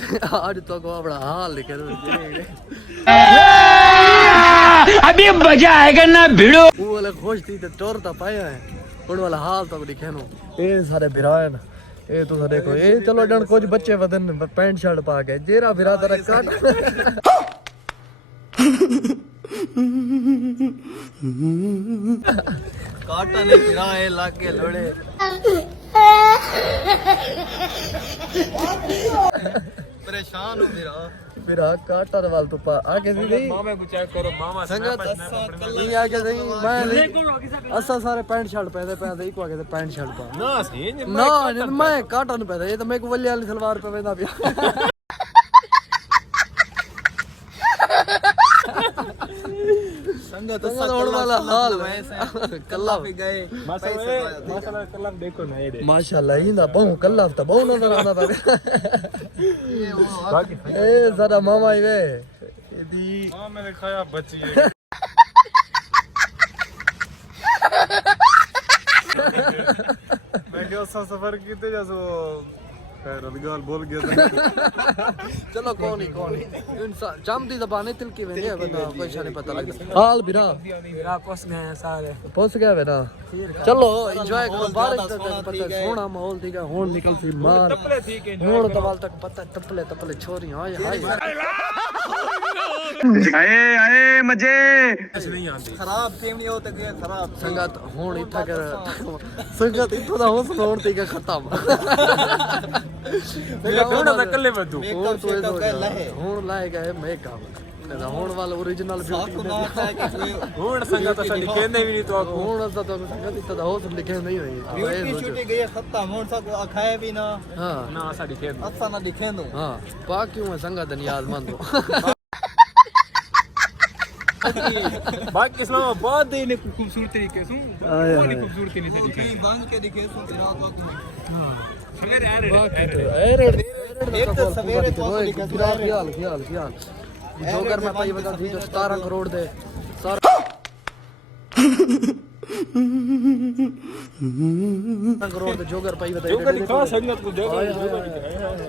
आज तो को अपना हाल लिखे अभी मजा आएगा ना भिड़ो वो वाला खुश थी तो टोर तो पाया है उन वाला हाल तो लिखे नो ये सारे बिरान ये तो सारे को ये चलो डन कुछ बच्चे वदन पैंट शर्ट पा के जेरा बिरा तेरा काट काटा नहीं बिरा ये लाग के लोड़े परेशान हूं मेरा काटा वाल तो पा आगे भी नहीं मामा को चेक करो मामा संगत नहीं आगे नहीं मैं असा सारे पैंट शर्ट पहनते पहनते एक आगे पैंट शर्ट पा ना सही ना मैं काटा नहीं पहनता ये तो मेरे को वल्ली वाली सलवार पे पहनता पिया संगत होने वाला हाल कल्ला भी गए माशाल्लाह कलम देखो ना ये माशाल्लाह इंदा बहु कल्ला तो बहु नजर आना था ए जरा मामा ये दी हां मैंने खाया बची है मैं क्या सफर कीते जसो खैर अलगाल बोल गया था चलो कौन ही इंसान चामदी जबान है तिल की वेने बंदा कोई नहीं पता लगता हाल बिरा मेरा पहुंच गए हैं सारे पहुंच गया बेटा चलो एंजॉय करो बारिश का पता सोना माहौल थीगा हुन निकल सी मार टपले ठीक है हुन तवाल तक पता टपले टपले छोरी हाय हाय आए मजे नहीं आती खराब गेम नहीं होता गया खराब संगत हुन इथा कर संगत इथो दा हो सुनोण थीगा खत्म मेरा कोना दा कल्ले बदू और तो हुन लाएगा है मेकअप हुन वाला ओरिजिनल ब्यूटी हुन संगत साडी कहने भी नहीं तो हुन असा तो संगत इथा दा हो लिखे नहीं हुई ब्यूटी शूटी गई खत्म होन सा को खाए भी ना हां ना साडी खेत अच्छा ना दिखे दो हां बाकी मैं संगत नहीं याद मान दो बाकी इसमें बहुत ही खूबसूरत तरीके से बहुत ही खूबसूरत तरीके से बांध के दिखे सो रात वक्त में सवेरे एक तो सवेरे तो दिखे ख्याल जोकर में पाई बता थी जो 17 करोड़ दे सारा करोड़ दे जोकर पाई बता जोकर दिखा संगत को जोकर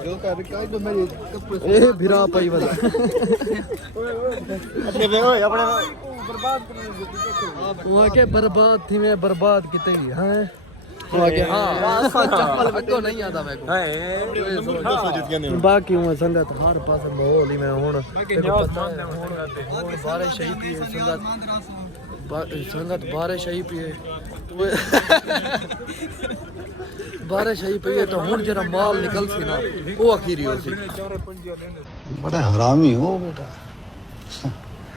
जोकर का तो मेरी ए भिरा पाई बता अपने अपने बर्बाद वहां के बर्बाद थी मैं बर्बाद किते ही हैं वहां के हां चप्पल बको नहीं आता मेरे को बाकी हुआ संगत हर पास माहौल ही में हुन बारिश ही पी संगत संगत बारिश ही पी बारिश ही पी तो हुन जरा माल निकल सी ना वो आखिरी हो सी बड़ा हरामी हो बेटा